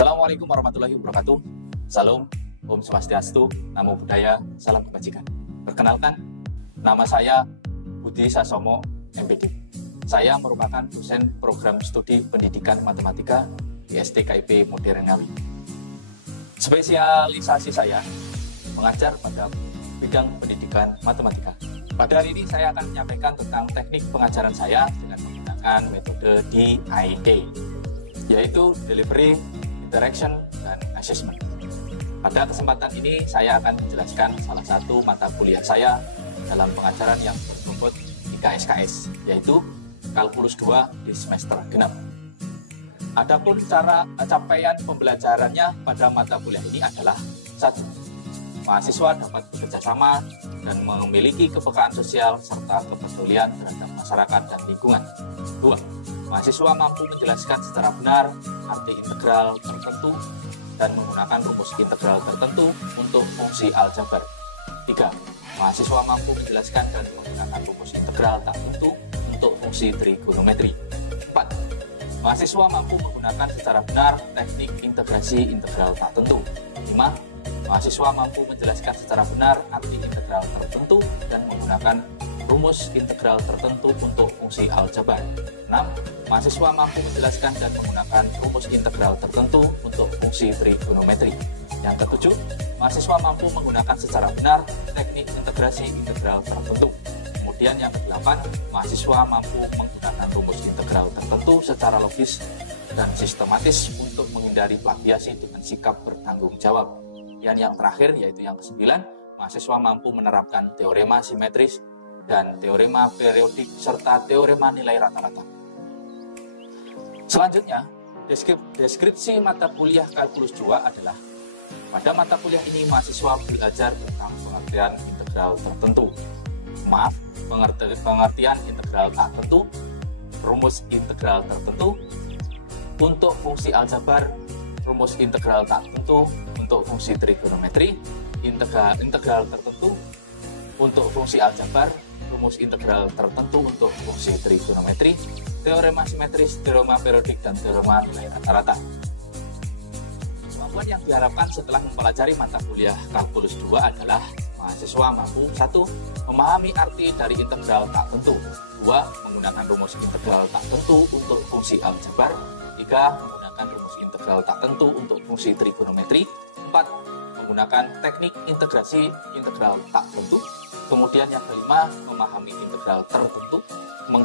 Assalamualaikum warahmatullahi wabarakatuh. Salam, Om Swastiastu, Namo Buddhaya, Salam Kebajikan. Perkenalkan, nama saya Budi Sasomo, MPD. Saya merupakan dosen program studi pendidikan matematika di STKIP Modern Ngawi. Spesialisasi saya mengajar pada bidang pendidikan matematika. Pada hari ini saya akan menyampaikan tentang teknik pengajaran saya dengan menggunakan metode DIA, yaitu Delivery, Interaction, dan Assessment. Pada kesempatan ini saya akan menjelaskan salah satu mata kuliah saya dalam pengajaran yang berbobot 3 SKS, yaitu Kalkulus 2 di semester genap. Adapun cara capaian pembelajarannya pada mata kuliah ini adalah: 1. Mahasiswa dapat bekerja sama dan memiliki kepekaan sosial serta kepedulian terhadap masyarakat dan lingkungan. 2. Mahasiswa mampu menjelaskan secara benar arti integral tertentu dan menggunakan rumus integral tertentu untuk fungsi aljabar. 3. Mahasiswa mampu menjelaskan dan menggunakan rumus integral tak tentu untuk fungsi trigonometri. 4. Mahasiswa mampu menggunakan secara benar teknik integrasi integral tak tentu. 5. Mahasiswa mampu menjelaskan secara benar arti integral tertentu dan menggunakan rumus integral tertentu untuk fungsi aljabar. 6. Mahasiswa mampu menjelaskan dan menggunakan rumus integral tertentu untuk fungsi trigonometri. Yang ketujuh, mahasiswa mampu menggunakan secara benar teknik integrasi integral tertentu. Kemudian yang kedelapan, mahasiswa mampu menggunakan rumus integral tertentu secara logis dan sistematis untuk menghindari plagiasi dengan sikap bertanggung jawab. Dan yang terakhir, yaitu yang kesembilan, mahasiswa mampu menerapkan teorema simetris dan teorema periodik serta teorema nilai rata-rata. Selanjutnya, deskripsi mata kuliah Kalkulus 2 adalah: pada mata kuliah ini mahasiswa belajar tentang pengertian integral tertentu. Pengertian integral tak tentu, rumus integral tertentu untuk fungsi aljabar, rumus integral tak tentu untuk fungsi trigonometri, integral tertentu untuk fungsi aljabar, rumus integral tertentu untuk fungsi trigonometri, teorema simetris, teorema periodik, dan teorema nilai rata-rata. Kemampuan yang diharapkan setelah mempelajari mata kuliah Kalkulus 2 adalah: mahasiswa mampu 1. Memahami arti dari integral tak tentu. 2. Menggunakan rumus integral tak tentu untuk fungsi aljabar. 3. Menggunakan rumus integral tak tentu untuk fungsi trigonometri. 4. Menggunakan teknik integrasi integral tak tentu. Kemudian yang kelima, memahami integral tertentu. 6.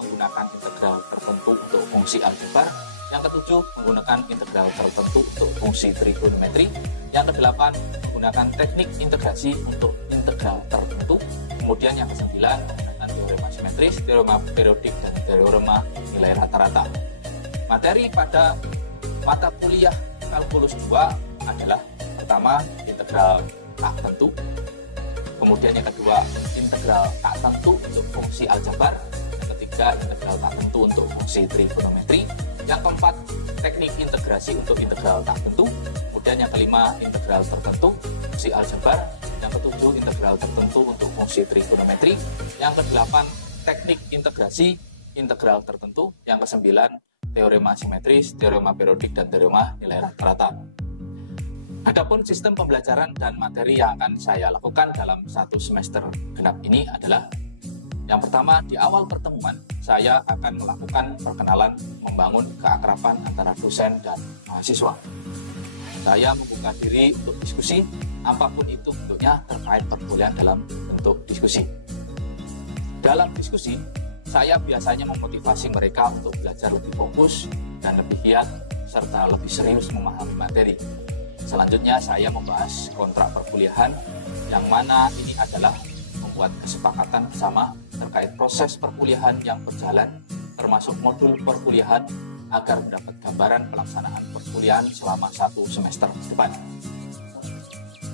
Menggunakan integral tertentu untuk fungsi aljabar. Yang ketujuh, menggunakan integral tertentu untuk fungsi trigonometri. Yang kedelapan, menggunakan teknik integrasi untuk integral tertentu. Kemudian yang kesembilan, menggunakan teorema simetris, teorema periodik, dan teorema nilai rata-rata. Materi pada mata kuliah Kalkulus 2 adalah: pertama, integral tak tentu. Kemudian yang kedua, integral tak tentu untuk fungsi aljabar. Yang ketiga, integral tak tentu untuk fungsi trigonometri. Yang keempat, teknik integrasi untuk integral tak tentu. Kemudian yang kelima, integral tertentu, fungsi aljabar. Yang ketujuh, integral tertentu untuk fungsi trigonometri. Yang kedelapan, teknik integrasi integral tertentu. Yang kesembilan, teorema simetris, teorema periodik, dan teorema nilai rata-rata. Adapun sistem pembelajaran dan materi yang akan saya lakukan dalam satu semester genap ini adalah: yang pertama, di awal pertemuan saya akan melakukan perkenalan, membangun keakraban antara dosen dan mahasiswa. Saya membuka diri untuk diskusi, apapun itu bentuknya terkait perkuliahan dalam bentuk diskusi. Dalam diskusi, saya biasanya memotivasi mereka untuk belajar lebih fokus dan lebih giat, serta lebih serius memahami materi. Selanjutnya, saya membahas kontrak perkuliahan, yang mana ini adalah membuat kesepakatan bersama terkait proses perkuliahan yang berjalan, termasuk modul perkuliahan, agar mendapat gambaran pelaksanaan perkuliahan selama satu semester depan.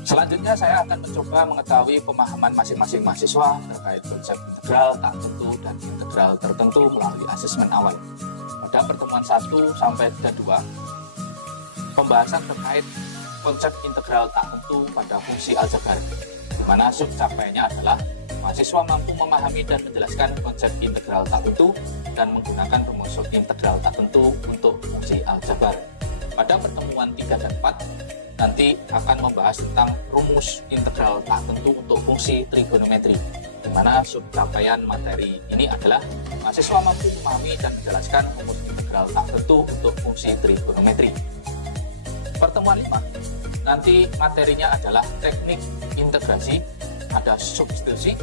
Selanjutnya, saya akan mencoba mengetahui pemahaman masing-masing mahasiswa terkait konsep integral tak tentu dan integral tertentu melalui asesmen awal. Pada pertemuan 1 sampai 2, pembahasan terkait konsep integral tak tentu pada fungsi aljabar, di mana subcapaiannya adalah: mahasiswa mampu memahami dan menjelaskan konsep integral tak tentu dan menggunakan rumus integral tak tentu untuk fungsi aljabar. Pada pertemuan 3 dan 4 nanti akan membahas tentang rumus integral tak tentu untuk fungsi trigonometri, di mana subcapaian materi ini adalah mahasiswa mampu memahami dan menjelaskan rumus integral tak tentu untuk fungsi trigonometri. Pertemuan 5 nanti materinya adalah teknik integrasi, ada substitusi,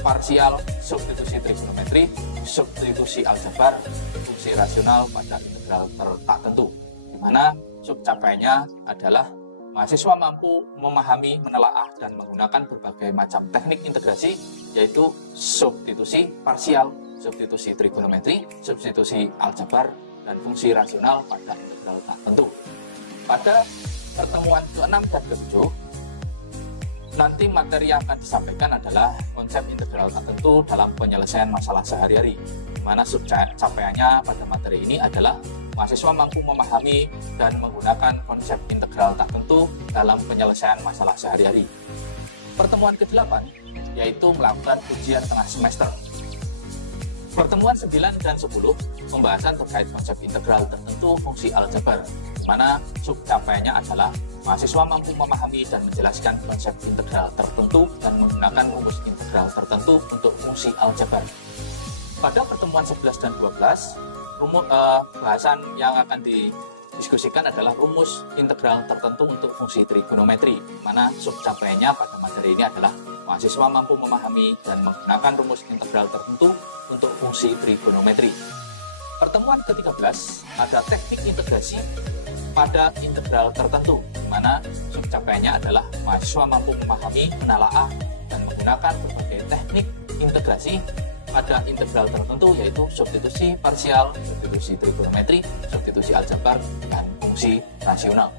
parsial, substitusi trigonometri, substitusi aljabar, fungsi rasional pada integral tak tentu, di mana subcapaiannya adalah mahasiswa mampu memahami, menelaah, dan menggunakan berbagai macam teknik integrasi, yaitu substitusi parsial, substitusi trigonometri, substitusi aljabar, dan fungsi rasional pada integral tak tentu. Pada pertemuan ke-6 dan ke-7, nanti materi yang akan disampaikan adalah konsep integral tak tentu dalam penyelesaian masalah sehari-hari, di mana subcapaiannya pada materi ini adalah mahasiswa mampu memahami dan menggunakan konsep integral tak tentu dalam penyelesaian masalah sehari-hari. Pertemuan ke-8 yaitu melakukan ujian tengah semester. Pertemuan 9 dan 10 pembahasan terkait konsep integral tertentu fungsi aljabar, di mana subcapaiannya adalah mahasiswa mampu memahami dan menjelaskan konsep integral tertentu dan menggunakan rumus integral tertentu untuk fungsi aljabar. Pada pertemuan 11 dan 12, bahasan yang akan didiskusikan adalah rumus integral tertentu untuk fungsi trigonometri, di mana subcapaiannya pada materi ini adalah mahasiswa mampu memahami dan menggunakan rumus integral tertentu untuk fungsi trigonometri. Pertemuan ke-13 ada teknik integrasi pada integral tertentu, di mana subcapaiannya adalah mahasiswa mampu memahami, menelaah, dan menggunakan berbagai teknik integrasi pada integral tertentu, yaitu substitusi parsial, substitusi trigonometri, substitusi aljabar, dan fungsi rasional.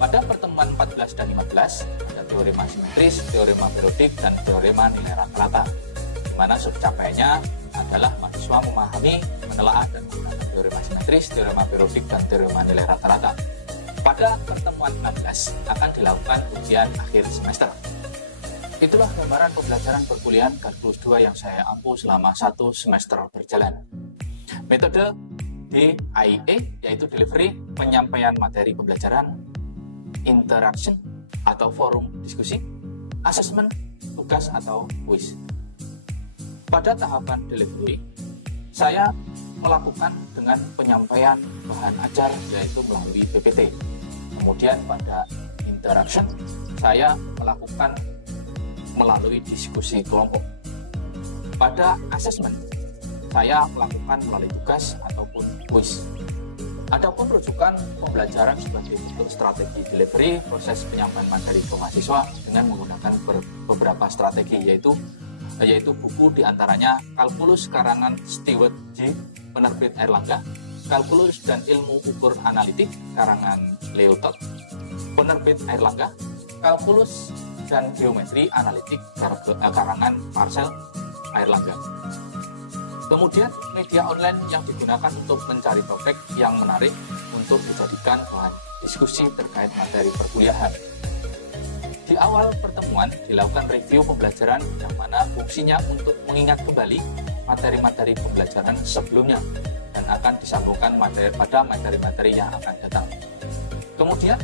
Pada pertemuan 14 dan 15 ada teorema simetris, teorema periodik, dan teorema nilai rata-rata, di mana subcapaiannya adalah mahasiswa memahami, menelaah, dan menggunakan teorema simetris, teorema periodik, dan teorema nilai rata-rata. Pada pertemuan 16 akan dilakukan ujian akhir semester. Itulah gambaran pembelajaran perkuliahan kalkulus 2 yang saya ampu selama 1 semester berjalan. Metode DIE yaitu delivery, penyampaian materi pembelajaran, interaction atau forum diskusi, assessment, tugas atau quiz. Pada tahapan delivery, saya melakukan dengan penyampaian bahan ajar yaitu melalui PPT. Kemudian pada interaction, saya melakukan melalui diskusi kelompok. Pada assessment, saya melakukan melalui tugas ataupun quiz. Adapun rujukan pembelajaran sebagai bentuk strategi delivery proses penyampaian materi ke mahasiswa dengan menggunakan beberapa strategi, yaitu buku diantaranya Kalkulus karangan Stewart J. penerbit Airlangga, Kalkulus dan Ilmu Ukur Analitik karangan Leo Todd, penerbit Airlangga, Kalkulus dan Geometri Analitik karangan Marcel Airlangga. Kemudian media online yang digunakan untuk mencari topik yang menarik untuk dijadikan bahan diskusi terkait materi perkuliahan. Di awal pertemuan dilakukan review pembelajaran yang mana fungsinya untuk mengingat kembali materi-materi pembelajaran sebelumnya dan akan disambungkan pada materi-materi yang akan datang. Kemudian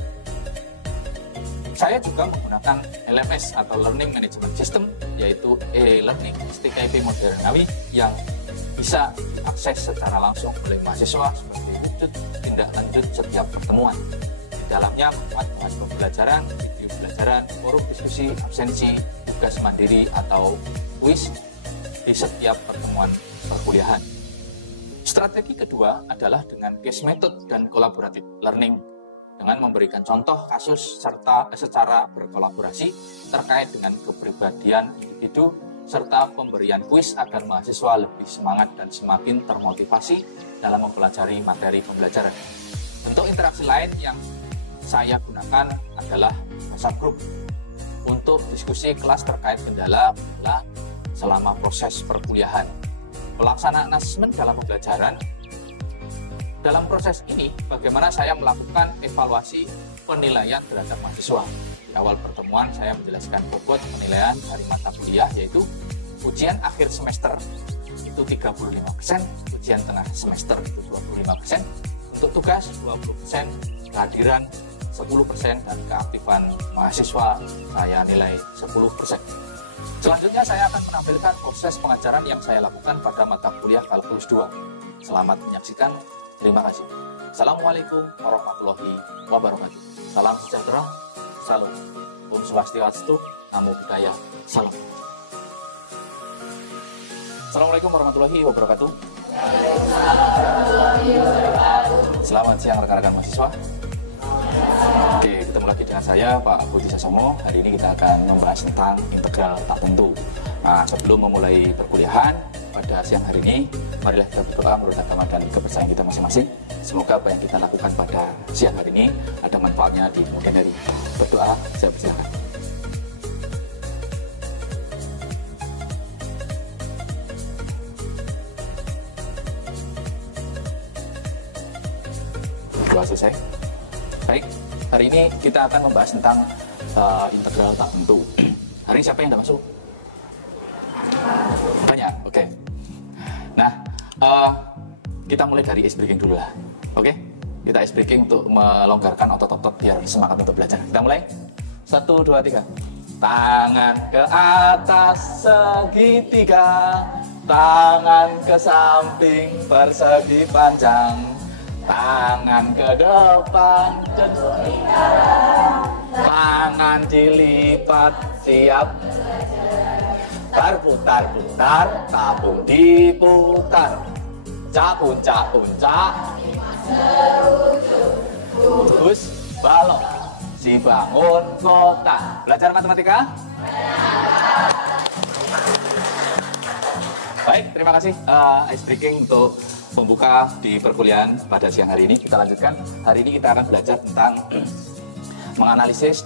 saya juga menggunakan LMS atau Learning Management System, yaitu e-learning STKIP Modernawi yang bisa diakses secara langsung oleh mahasiswa sebagai wujud tindak lanjut setiap pertemuan. Di dalamnya memuat bahan pembelajaran, video pembelajaran, forum diskusi, absensi, tugas mandiri atau quiz di setiap pertemuan perkuliahan. Strategi kedua adalah dengan case method dan collaborative learning, dengan memberikan contoh kasus serta secara berkolaborasi terkait dengan kepribadian individu serta pemberian kuis agar mahasiswa lebih semangat dan semakin termotivasi dalam mempelajari materi pembelajaran. Bentuk interaksi lain yang saya gunakan adalah WhatsApp group untuk diskusi kelas terkait kendala selama proses perkuliahan. Pelaksanaan asesmen dalam pembelajaran. Dalam proses ini, bagaimana saya melakukan evaluasi penilaian terhadap mahasiswa. Di awal pertemuan, saya menjelaskan bobot penilaian dari mata kuliah, yaitu ujian akhir semester itu 35%, ujian tengah semester itu 25%, Untuk tugas 20%, kehadiran 10%, dan keaktifan mahasiswa saya nilai 10%. Selanjutnya saya akan menampilkan proses pengajaran yang saya lakukan pada mata kuliah Kalkulus 2. Selamat menyaksikan, terima kasih. Assalamualaikum warahmatullahi wabarakatuh. Salam sejahtera, salam. Om Swastiastu, Namo Buddhaya, salam. Assalamualaikum warahmatullahi wabarakatuh. Selamat siang rekan-rekan mahasiswa. Oke, ketemu lagi dengan saya Pak Budi Sasomo. Hari ini kita akan membahas tentang integral tak tentu. Nah, sebelum memulai perkuliahan pada siang hari ini, marilah kita berdoa menurut agama dan kepercayaan kita masing-masing. Semoga apa yang kita lakukan pada siang hari ini ada manfaatnya di kemudian hari. Berdoa, saya persilakan. Doa selesai. Baik, hari ini kita akan membahas tentang integral tak tentu. Hari ini siapa yang tidak masuk? Banyak, oke. Nah, kita mulai dari ice breaking dulu lah. Oke, kita ice breaking untuk melonggarkan otot-otot biar semangat untuk belajar. Kita mulai. 1, 2, 3. Tangan ke atas segitiga, tangan ke samping persegi panjang, tangan ke depan tangan dilipat siap. Putar, putar, tabung diputar, puncak, puncak, terus balok si bangun kota. Belajar matematika? Baik, terima kasih ice breaking untuk pembuka di perkuliahan pada siang hari ini. Kita lanjutkan. Hari ini kita akan belajar tentang menganalisis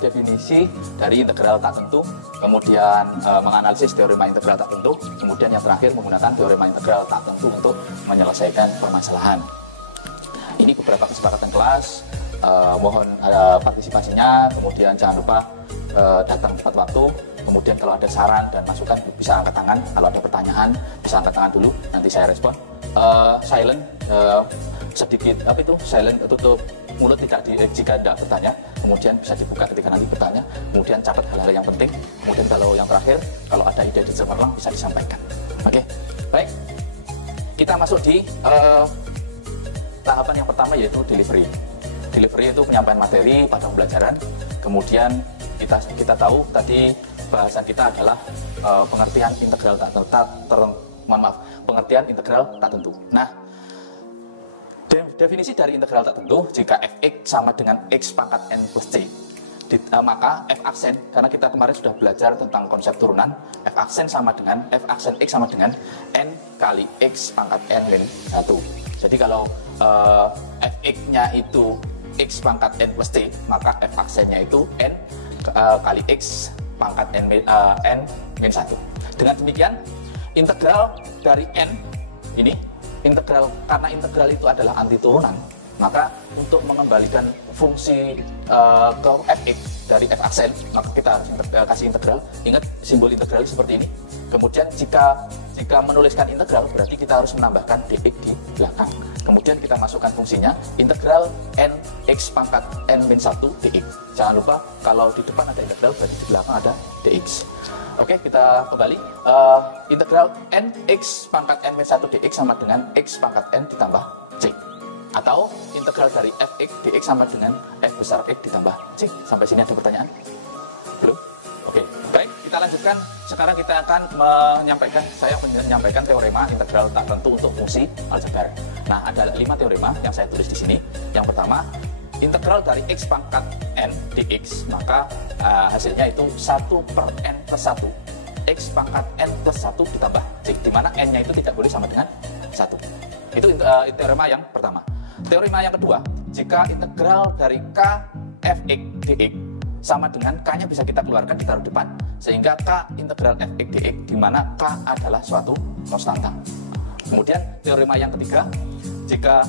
definisi dari integral tak tentu, kemudian menganalisis teorema integral tak tentu, kemudian yang terakhir menggunakan teorema integral tak tentu untuk menyelesaikan permasalahan. Ini beberapa kesepakatan kelas, mohon partisipasinya, kemudian jangan lupa datang tepat waktu, kemudian kalau ada saran dan masukan bisa angkat tangan, kalau ada pertanyaan bisa angkat tangan dulu, nanti saya respon. Silent, sedikit silent, tutup mulut jika tidak bertanya, kemudian bisa dibuka ketika nanti bertanya, kemudian catat hal-hal yang penting, kemudian kalau yang terakhir, kalau ada ide di cemerlang bisa disampaikan. Oke, baik, kita masuk di tahapan yang pertama, yaitu delivery. Delivery itu penyampaian materi pada pembelajaran. Kemudian kita tahu tadi bahasan kita adalah pengertian integral pengertian integral tak tentu. Nah, definisi dari integral tak tentu, jika fx sama dengan x pangkat n plus c, maka f aksen, karena kita kemarin sudah belajar tentang konsep turunan, f aksen x sama dengan n kali x pangkat n min 1. Jadi kalau fx-nya itu x pangkat n plus c, maka f aksennya itu n kali x pangkat n min 1. Dengan demikian, integral dari n ini, karena integral itu adalah anti turunan, maka untuk mengembalikan fungsi ke fx dari f aksen, maka kita kasih integral. Ingat simbol integral seperti ini. Kemudian jika menuliskan integral, berarti kita harus menambahkan dx di belakang. Kemudian kita masukkan fungsinya, integral n x pangkat n min 1 dx. Jangan lupa kalau di depan ada integral, berarti di belakang ada dx. Oke, kita kembali. Integral n x pangkat n min 1 dx sama dengan x pangkat n ditambah c. Atau integral dari fx dx sama dengan f besar x ditambah c. Sampai sini ada pertanyaan? Belum? Oke, baik, kita lanjutkan. Sekarang kita akan saya menyampaikan teorema integral tak tentu untuk fungsi aljabar. Nah, ada 5 teorema yang saya tulis di sini. Yang pertama, integral dari x pangkat n dx, maka hasilnya itu 1/n plus 1. X pangkat n plus 1 ditambah c, di mana n-nya itu tidak boleh sama dengan 1. Itu teorema yang pertama. Teorema yang kedua, jika integral dari k fx dx sama dengan k-nya bisa kita keluarkan, ditaruh depan, sehingga k integral fx dx, di mana k adalah suatu konstanta. Kemudian teorema yang ketiga, jika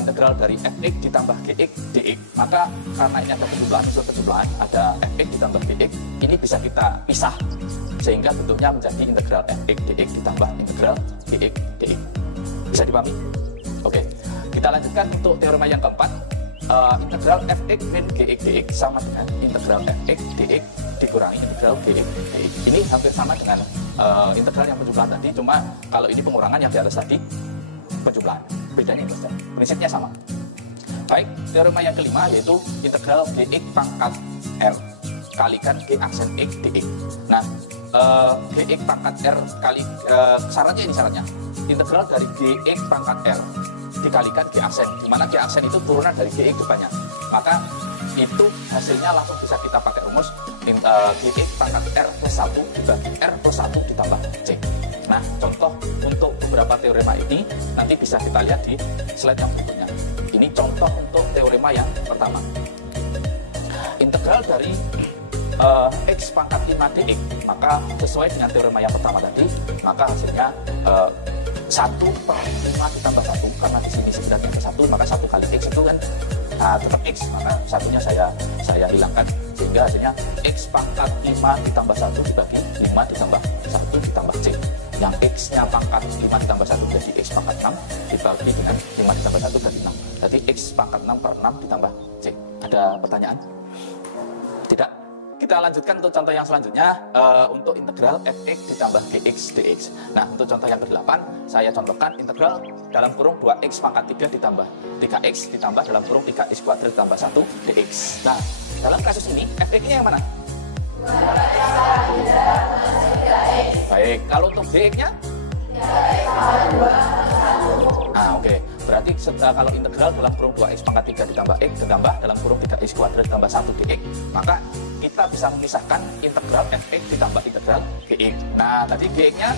integral dari fx ditambah gx dx, maka karena ini ada unsur penjumlahan, ada fx ditambah gx, ini bisa kita pisah, sehingga bentuknya menjadi integral fx dx ditambah integral gx dx. Bisa dipahami? Oke. Kita lanjutkan untuk teorema yang keempat. Integral fx min gx dx sama dengan integral fx dx dikurangi integral gx dx. Ini hampir sama dengan integral yang penjumlahan tadi, cuma kalau ini pengurangan, yang di atas tadi penjumlahan. Bedanya itu saja, prinsipnya sama. Baik, teorema yang kelima yaitu integral gx pangkat r kalikan g aksen x dx. Nah, gx pangkat r kali syaratnya ini syaratnya integral dari gx pangkat r dikalikan g aksen, di mana g aksen itu turunan dari gx depannya. Maka itu hasilnya langsung bisa kita pakai rumus gx pangkat r plus 1 dibagi r plus 1 ditambah c. Nah, contoh untuk beberapa teorema ini nanti bisa kita lihat di slide yang berikutnya. Ini contoh untuk teorema yang pertama. Integral dari x pangkat 5 dx, maka sesuai dengan teorema yang pertama tadi, maka hasilnya 1 per 5 ditambah 1, karena di sini sebenarnya ada 1, maka 1 kali x itu kan tetap x, maka satunya saya hilangkan, sehingga hasilnya x pangkat 5 ditambah 1 dibagi 5 ditambah 1 ditambah c. Yang x-nya pangkat 5 ditambah 1 jadi x pangkat 6 dibagi dengan 5 ditambah 1 berarti 6. Jadi x pangkat 6 per 6 ditambah c. Ada pertanyaan? Tidak? Kita lanjutkan untuk contoh yang selanjutnya, untuk integral fx ditambah gx dx. Nah, untuk contoh yang ke-8, saya contohkan integral dalam kurung 2x pangkat 3 ditambah 3x ditambah dalam kurung 3x kuadrat ditambah 1 dx. Nah, dalam kasus ini, fx-nya yang mana? Baik, kalau untuk gx-nya? Nah, oke. Berarti kalau integral dalam kurung 2x pangkat 3 ditambah x ditambah dalam kurung 3x kuadrat ditambah 1 dx, maka kita bisa memisahkan integral fx ditambah integral gx. Nah, tadi gx-nya,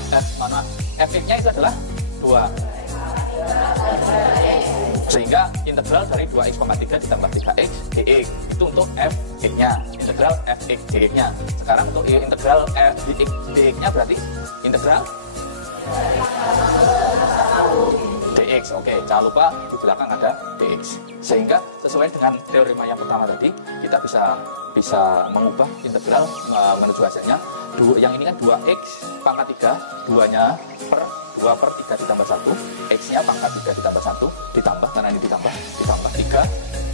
fx-nya itu adalah 2. Sehingga integral dari 2x pangkat 3 ditambah 3x dx itu untuk fx-nya, integral fx dx-nya. Sekarang untuk integral fx dx-nya berarti integral dx. Oke, jangan lupa di belakang ada dx. Sehingga sesuai dengan teorema yang pertama tadi, kita bisa mengubah integral menuju hasilnya. Yang ini kan 2x pangkat 3, 2-nya per 2 per 3 ditambah 1, x-nya pangkat 3 ditambah 1, ditambah, karena ini ditambah 3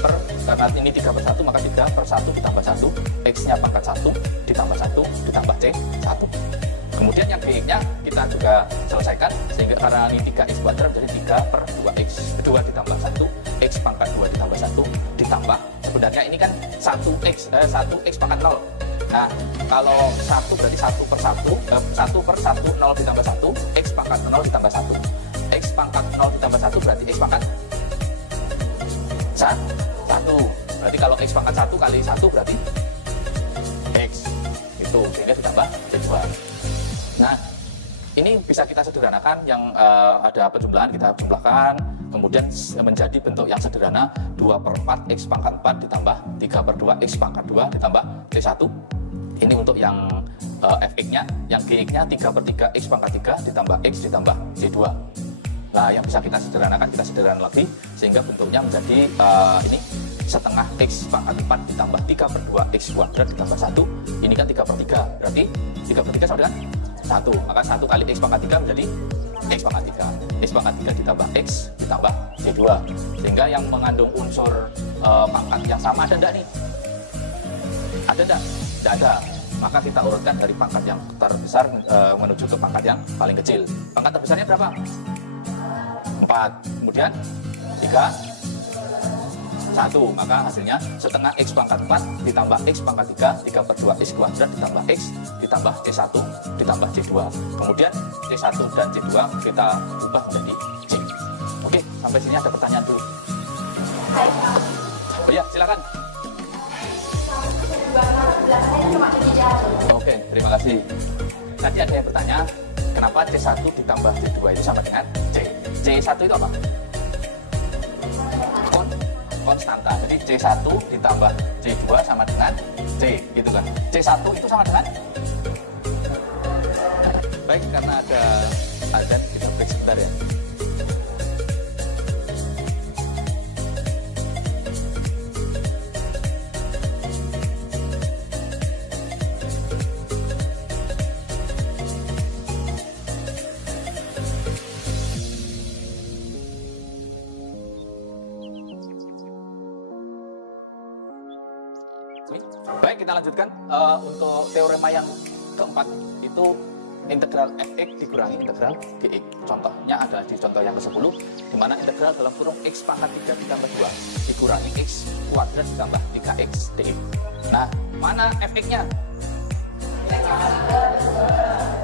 per, karena ini 3 per 1, maka 3 per 1 ditambah 1, x-nya pangkat 1, ditambah 1, ditambah c, 1. Kemudian yang gx-nya kita juga selesaikan, sehingga karena ini 3x kuadrat jadi 3 per 2x, 2 ditambah 1, x pangkat 2 ditambah 1, ditambah, sebenarnya ini kan 1x pangkat 0. Nah, kalau 1 berarti 1 per 1, 0 ditambah 1, x pangkat 0 ditambah 1. X pangkat 0 ditambah 1 berarti x pangkat 1. Berarti kalau x pangkat 1 kali 1 berarti x. Itu, sehingga ditambah c2. Nah, ini bisa kita sederhanakan, yang ada penjumlahan kita jumlahkan, kemudian menjadi bentuk yang sederhana 2 per 4 x pangkat 4 ditambah 3 per 2 x pangkat 2 ditambah c1. Ini untuk yang fx-nya, yang gx-nya 3 per 3 x pangkat 3 ditambah x ditambah c2. Nah, yang bisa kita sederhanakan, kita sederhanakan lagi, sehingga bentuknya menjadi ini setengah x pangkat 4 ditambah 3 per 2 x kuadrat ditambah 1. Ini kan 3 per 3, berarti 3 per 3 sama dengan 1. Maka 1 kali x pangkat 3 menjadi x pangkat 3. X pangkat 3 ditambah x ditambah c2. Sehingga yang mengandung unsur pangkat yang sama ada enggak nih? Ada enggak? Tidak ada. Maka kita urutkan dari pangkat yang terbesar menuju ke pangkat yang paling kecil. Pangkat terbesarnya berapa? 4. Kemudian 3, 1. Maka hasilnya setengah x pangkat 4 ditambah x pangkat 3, 3 per 2 x kuadrat ditambah x ditambah c1 ditambah c2. Kemudian c1 dan c2 kita ubah menjadi c. Oke, sampai sini ada pertanyaan dulu. Oh ya, silakan. Oke, terima kasih. Tadi ada yang bertanya, kenapa C1 ditambah C2 itu sama dengan C? C1 itu apa? Konstanta. Jadi C1 ditambah C2 sama dengan C, gitu kan? C1 itu sama dengan? Baik, karena ada azan, kita break sebentar ya. resmi. Baik, kita lanjutkan untuk teorema yang keempat, itu integral fx dikurangi integral gx. Contohnya adalah di contoh yang ke-10, di mana integral dalam kurung x pangkat 3 ditambah 2 dikurangi x kuadrat ditambah 3x dx. Nah, mana fx-nya?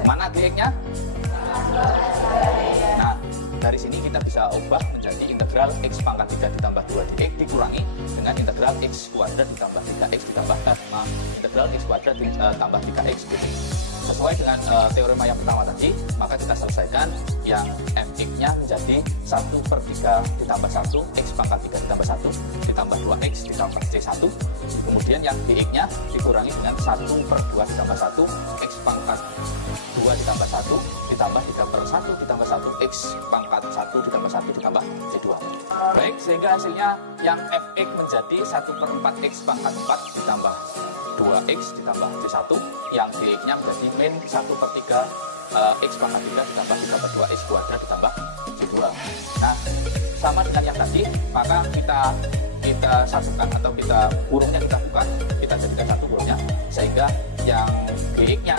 Mana gx-nya? Nah, dari sini kita bisa ubah menjadi integral x pangkat 3 ditambah 2 dx dikurangi dengan integral x kuadrat ditambah 3x ditambah integral x kuadrat ditambah 3x dx. Sesuai dengan teorema yang pertama tadi, maka kita selesaikan yang fx-nya menjadi 1/3 ditambah 1, x pangkat 3 ditambah 1 ditambah 2x ditambah c1. Kemudian yang gx-nya dikurangi dengan 1/2 ditambah 1, x pangkat 2 ditambah 1 ditambah 3/1 ditambah 1, x pangkat 1 ditambah 1 ditambah c2. Baik, sehingga hasilnya yang fx menjadi 1/4 x pangkat 4 ditambah 2x ditambah c1, yang gx-nya menjadi min 1/3 x pangkat 3 ditambah 3/2 x kuadrat ditambah c2. Nah, sama dengan yang tadi, maka kita satukan atau kita kurungnya kita buka, kita jadikan satu kurungnya, sehingga yang gx-nya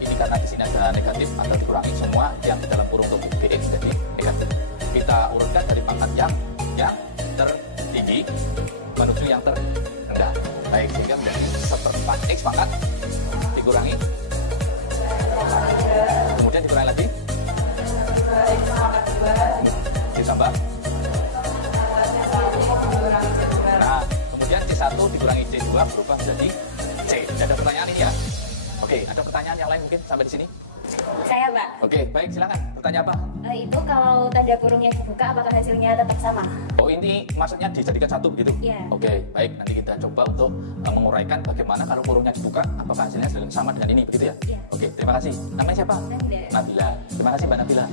ini karena di sini ada negatif atau dikurangi, semua yang di dalam kurung untuk gx jadi negatif. Kita urutkan dari pangkat yang tertinggi menuju yang terendah. Baik, sehingga menjadi 1/4 x pangkat dikurangi, kemudian dikurangi lagi ditambah, nah kemudian c1 dikurangi c2 berubah menjadi c. Ada pertanyaan ini ya? Oke, ada pertanyaan yang lain mungkin sampai di sini? Saya, Pak. Oke, baik, silakan. Bertanya apa? Itu kalau tanda kurungnya dibuka, apakah hasilnya tetap sama? Oh, ini maksudnya dijadikan satu begitu? Iya. Oke, baik. Nanti kita coba untuk menguraikan bagaimana kalau kurungnya dibuka, apakah hasilnya sama dengan ini, begitu ya? Iya. Oke, terima kasih. Namanya siapa? Nabila. Nabila. Terima kasih, Mbak Nabila.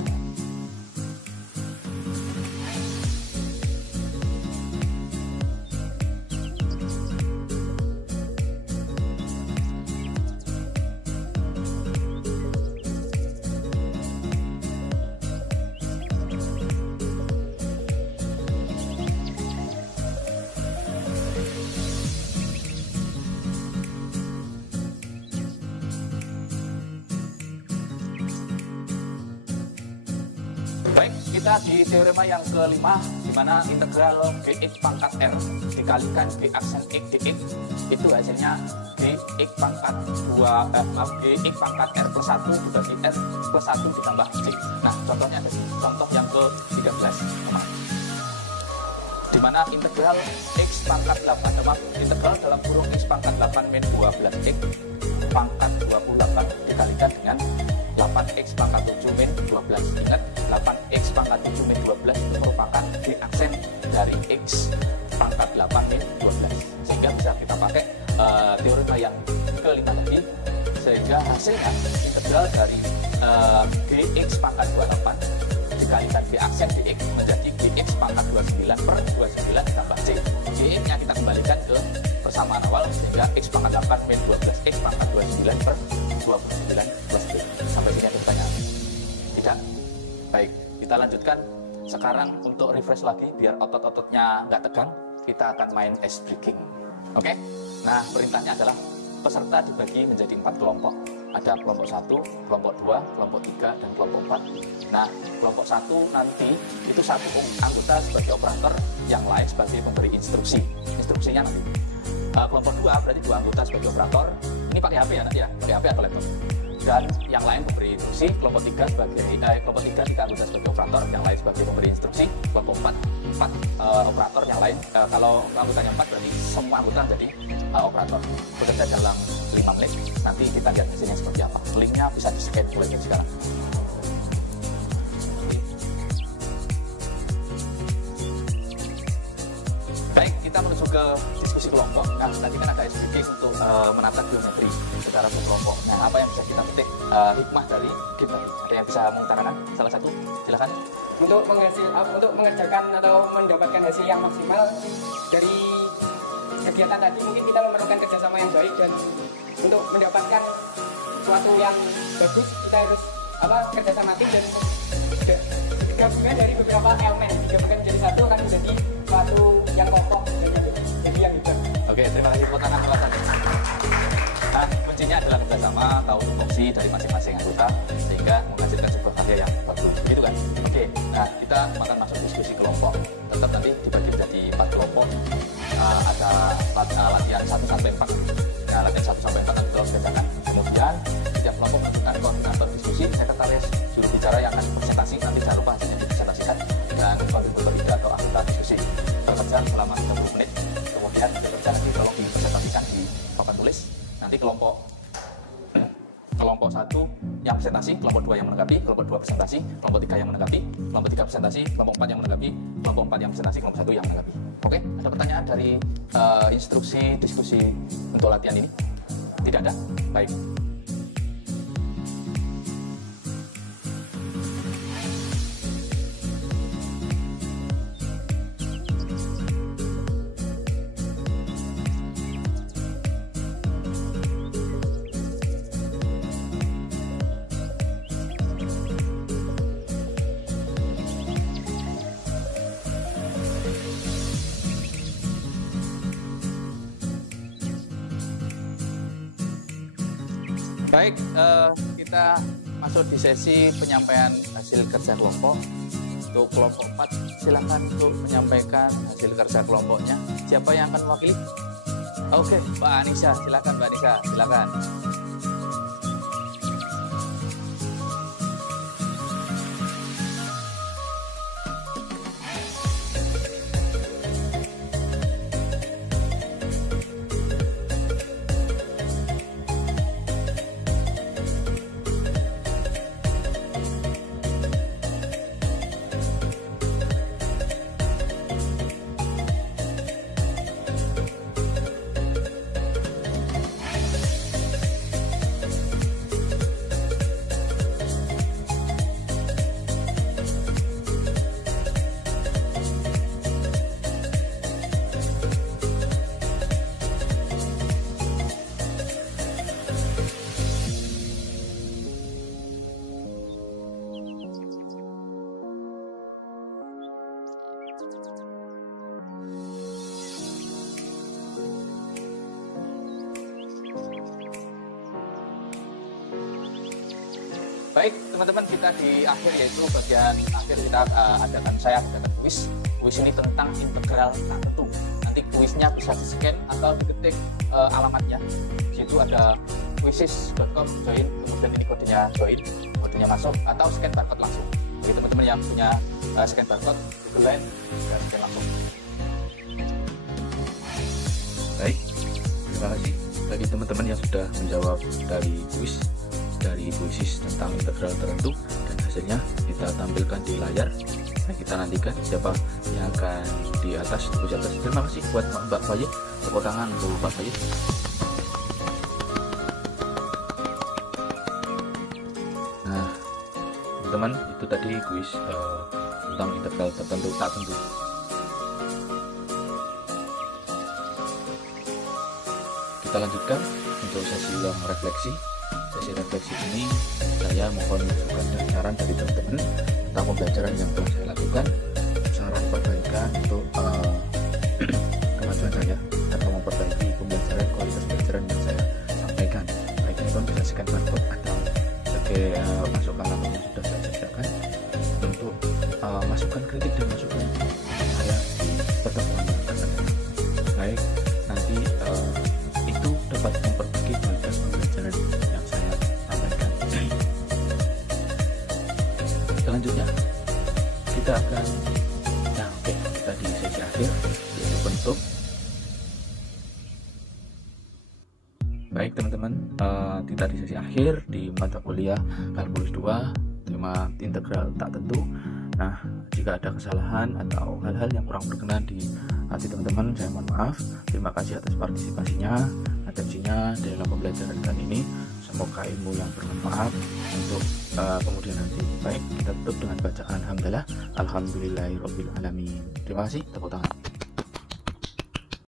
Baik, kita di teorema yang kelima, di mana integral gx pangkat r dikalikan g aksen x dx itu hasilnya gx pangkat gx pangkat r plus 1 dibagi r plus 1 ditambah c. Nah, contohnya ada contoh yang ke-13, di mana integral x pangkat 8, integral dalam kurung x pangkat 8 min 12x pangkat 28 dikalikan dengan 8x pangkat 7 min 12. Ingat, 8x pangkat 7 min 12 itu merupakan g aksen dari x pangkat 8 min 12. Sehingga bisa kita pakai teorema yang kelima tadi, sehingga hasilnya integral dari gx pangkat 28 dikalikan g aksen dx menjadi gx pangkat 29/29 ditambah c. Gx-nya kita kembalikan ke persamaan awal, sehingga x pangkat 8 min 12 x pangkat 29/29 plus c. Sampai sini ada pertanyaan? Tidak? Baik, kita lanjutkan. Sekarang untuk refresh lagi, biar otot-ototnya nggak tegang, kita akan main ice breaking. Oke? Nah, perintahnya adalah peserta dibagi menjadi 4 kelompok. Ada kelompok 1, kelompok 2, kelompok 3, dan kelompok 4. Nah, kelompok 1 nanti itu satu anggota sebagai operator, yang lain sebagai pemberi instruksi. Instruksinya nanti. Kelompok 2 berarti 2 anggota sebagai operator. Ini pakai HP ya nanti ya? Pakai HP atau laptop. Dan yang lain pemberi instruksi. Kelompok 3 sebagai kelompok 3 anggota sebagai operator, yang lain sebagai pemberi instruksi. Kelompok 4 operator, yang lain kalau anggotanya 4 berarti semua anggota jadi operator. Bekerja dalam 5 menit. Nanti kita lihat hasilnya seperti apa. Linknya bisa di-scan mulai dari sekarang. Baik, kita menuju ke diskusi kelompok. Nah, tadi kan ada SBG untuk menata geometri secara berkelompok. Nah, apa yang bisa kita petik hikmah dari game tadi? Ada yang bisa mengutarakan salah satu? Silakan. Untuk mengerjakan atau mendapatkan hasil yang maksimal dari kegiatan tadi, mungkin kita memerlukan kerjasama yang baik, dan untuk mendapatkan sesuatu yang bagus kita harus kerjasama tim, dan gabungan dari beberapa elemen digabungkan menjadi satu akan menjadi suatu yang kokoh dan jadi yang hebat. Oke, terima kasih tepuk tangan kelas 1. Nah, kuncinya adalah kerjasama, tahu fungsi dari masing-masing anggota sehingga menghasilkan sebuah karya yang bagus, begitu kan? Oke, nah kita akan masuk diskusi kelompok. Tetap nanti dibagi menjadi 4 kelompok. Ada latihan 1 sampai 4. Nah, latihan 1 sampai 4 nanti terus bedakan. Kemudian setiap kelompok menentukan koordinator diskusi, sekretaris, juru bicara yang akan presentasi. Nanti jangan lupa hasilnya dipresentasikan, dan kontributor ide atau anggota diskusi bekerja selama 30 menit. Kemudian bekerja nanti tolong dipresentasikan di papan tulis. Nanti kelompok 1 yang presentasi, kelompok 2 yang menanggapi, kelompok 2 presentasi, kelompok 3 yang menanggapi, kelompok 3 presentasi, kelompok 4 yang menanggapi, kelompok 4 yang presentasi, kelompok 1 yang menanggapi. Oke, ada pertanyaan dari instruksi diskusi untuk latihan ini? Tidak ada? Baik. Baik, kita masuk di sesi penyampaian hasil kerja kelompok. Untuk kelompok 4, silakan untuk menyampaikan hasil kerja kelompoknya. Siapa yang akan mewakili? Oke, Mbak Anissa, silakan Mbak Anissa, silakan. Baik, teman-teman, kita di akhir, yaitu bagian akhir kita saya adakan kuis. Kuis ini tentang integral tak tentu. Nanti kuisnya bisa di-scan atau diketik alamatnya. Di situ ada quizzes.com, join, kemudian ini kodenya join, kodenya masuk, atau scan barcode langsung. Bagi teman-teman yang punya scan barcode, Google Line, bisa scan langsung. Baik, terima kasih bagi teman-teman yang sudah menjawab dari kuis dari kuis tentang integral tertentu, dan hasilnya kita tampilkan di layar. Nah, kita nantikan siapa yang akan di atas. Terima kasih buat Mbak Faye. Tepuk tangan untuk Mbak Faye. Nah, teman-teman, itu tadi kuis tentang integral tertentu tak tentu. Kita lanjutkan untuk sesi long refleksi. Sesi refleksi ini saya mohon masukan dan saran dari teman-teman tentang pembelajaran yang telah saya lakukan, saran perbaikan untuk kemajuan saya atau memperbaiki pembelajaran, kualitas pembelajaran yang saya sampaikan. Baik teman-teman bisa scan barcode atau sebagai masukan langsung yang sudah saya sediakan untuk masukan kritik dan masukan saya di pertemuan yang akan datang. Baik, nanti itu dapat memperbaiki kualitas pembelajaran yang saya sampaikan. Selanjutnya kita akan kita di sesi akhir, yaitu penutup. Baik teman-teman, kita di sesi akhir di mata kuliah kalkulus 2 tema integral tak tentu. Nah, jika ada kesalahan atau hal-hal yang kurang berkenan di hati teman-teman, saya mohon maaf. Terima kasih atas partisipasinya, atensinya dalam pembelajaran kali ini. Semoga ilmu yang bermanfaat untuk kemudian nanti. Baik, kita tutup dengan bacaan hamdalah. Alhamdulillahirabbil alamin. Terima kasih, tepuk tangan.